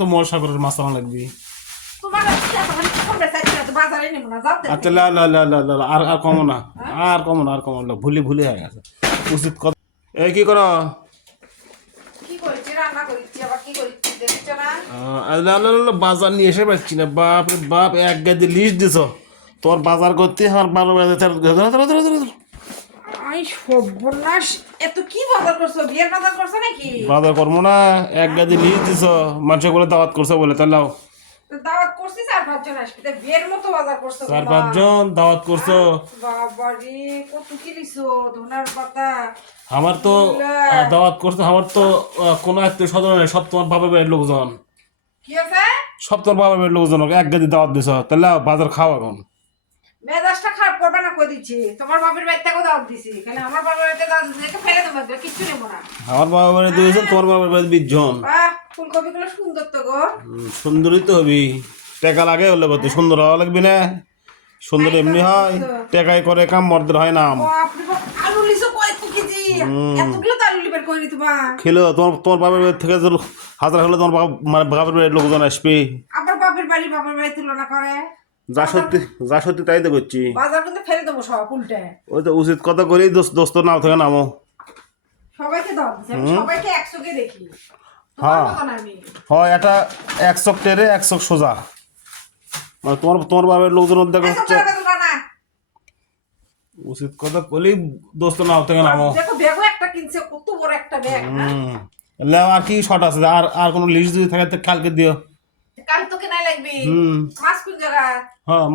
তো মহাসাগরের মাছ আনা লাগবি। মানে বাজারে আচ্ছা লা লা লা লা আর আর কমো না। আর কমো না আর কমো না। ভুলি ভুলি হয়ে গেছে। উচিত কথা। এই কি করো? বাজার নিয়ে এসে পাচ্ছি না। বাপ রে বাপ এক গাদি লিস্ট দিছ। তোর বাজার করতে আমার বারো বাজে সর্বনাশ, এত কি বাজার করছ? বিয়ের বাজার করছ নাকি? বাজার করব না এক গাদি লিস্ট দিছ মানুষ বলে দাওয়াত করছ বলে দাওয়াত করছি চার পাঁচজন আসবে, তা বিয়ের মতো বাজার করছ চার পাঁচজন দাওয়াত করছ। বাবা রে, কত কি লিছো, ধনার পাতা। আমার তো দাওয়াত করছ আমার তো কোনো আত্মীয় স্বজন নেই সব তোমার বাবার বাড়ির লোকজন। কি আছে? সব তোমার বাবার বাড়ির লোকজন এক গাদি দাওয়াত দিছ তাহলে বাজার খাও এখন। মেজাজটা তোমার বাপের দিছি। কেন আমার বাপের বাড়িতে দাওয়াত দিছি ফেলে দেবো কিচ্ছু নেব না। আমার বাবার বাড়ি দুইজন তোমার বাবার বাড়ি বিশজন বাহ ফুলকপি সুন্দর তো গো। সুন্দরই তো হবি। টাকা লাগে হলে কত সুন্দর হওয়া লাগবে না। সুন্দর এমনি হয়। টাকাই করে কাম মর্দের হয় না। আলু লিছো কয়েক কেজি এতগুলো তো আলু লিবার কইনি তোমার। খেলো তোমার তোমার বাবার বাড়ি থেকে যদি হাজার হলে তোমার মানে বাবার বাড়ির লোকজন আসবে। আবার বাপের বাড়ি বাপের বাড়ি তুলনা করে? যা সত্যি যা সত্যি তাই তো করছি। বাজার কিন্তু ফেলে দেবো সব উল্টে। ওই তো উচিত কথা করেই দোস্ত দোস্ত নাও থেকে নামো। সবাইকে দাও সবাইকে একসঙ্গে দেখি। হ্যাঁ। হয় এটা এক চক টেরে এক চক সোজা। মানে তোমার তোমার বাবার লোকজন দেখো হচ্ছে। উচিত কথা বলেই দোস্ত নাও থেকে নামো। দেখো ব্যাগও একটা কিনছে কত বড় একটা ব্যাগ আর কি শর্ট আছে? আর আর কোনো লিস্ট যদি থাকে তো কালকে দিও। কাল তো কেনাই লাগবে। হুম। হ্যাঁ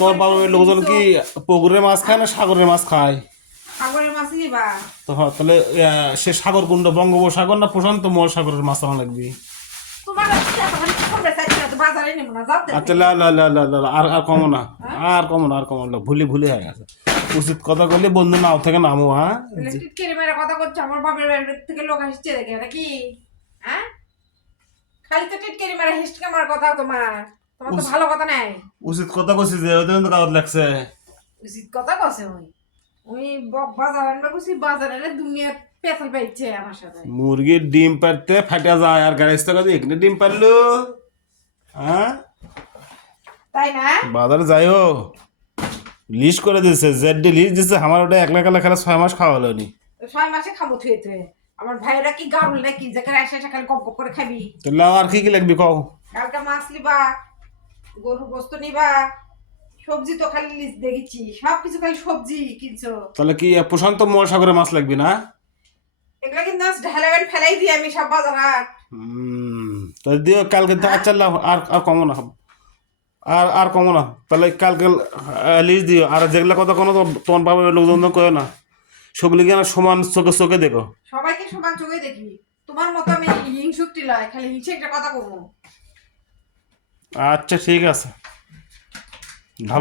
তোর বাবার লোকজন কি পুকুরের মাছ খায় না সাগরের মাছ খায়? সাগরের মাছ তো হ্যাঁ তাহলে সে সাগর কুণ্ড বঙ্গোপসাগর না প্রশান্ত মহাসাগরের মাছ আনা লাগবে? মানে। আচ্ছা লা লা লা লা লা আর আর কমো না আর কমো না আর কমো না ভুলি ভুলি হয়ে গেছে। উচিত কথা বললে বন্ধু নাও থেকে নামো হ্যাঁ? কথা করছে আমার বাপের থেকে লোক আসছে দেখে এটা কি? হ্যাঁ? খালি তো টিটকেরি মেরে হিস্টকে মার কথা তোমার। তোমার তো ভালো কথা নাই। উচিত কথা কইছি যে ওদের কিন্তু কাগজ লাগছে। উচিত কথা কছে ওই। ওই বাজার আনবে কুছি বাজার দুনিয়া পেছাল পাইছে আমার সাথে। মুরগির ডিম পারতে ফাটা যায় আর গাড়ি থেকে এখানে ডিম পারল হ্যাঁ? তাই না? বাজারে যাইও লিস্ট করে দিয়েছে জেড ডি লিস্ট দিচ্ছে আমার ওটা এক লাখ খেলা ছয় মাস খাওয়া হলো নি। ছয় মাসে খাব থুয়ে থুয়ে। আমার ভাইরা কি গাড়ুল নাকি? যেখানে এসে খালি করে খাবি। আর কি কি লাগবি কও? কালকে মাছ নিবা গরু গোস্ত নিবা সবজি তো খালি লিস্ট দেখেছি সব কিছু খালি সবজি কিনছো। তাহলে কি প্রশান্ত মহাসাগরে মাছ লাগবে না? এগুলা কিন্তু আজ ঢালাবেন ফেলাই দিই আমি সব বাজার হাট তাহলে দিও কালকে তো আচ্ছা লাও, আর আর কমো না। আর আর কমো না। তাহলে কালকে লিস্ট দিও। আর যেগুলো কথা কোনো তোমার বাবার লোকজন কয় না। সেগুলি কেন সমান চোখে চোখে দেখো। সবাইকে সমান চোখে দেখি তোমার মতো আমি হিংসুকটি লয় খালি হিংসে একটা কথা কমো আচ্ছা ঠিক আছে।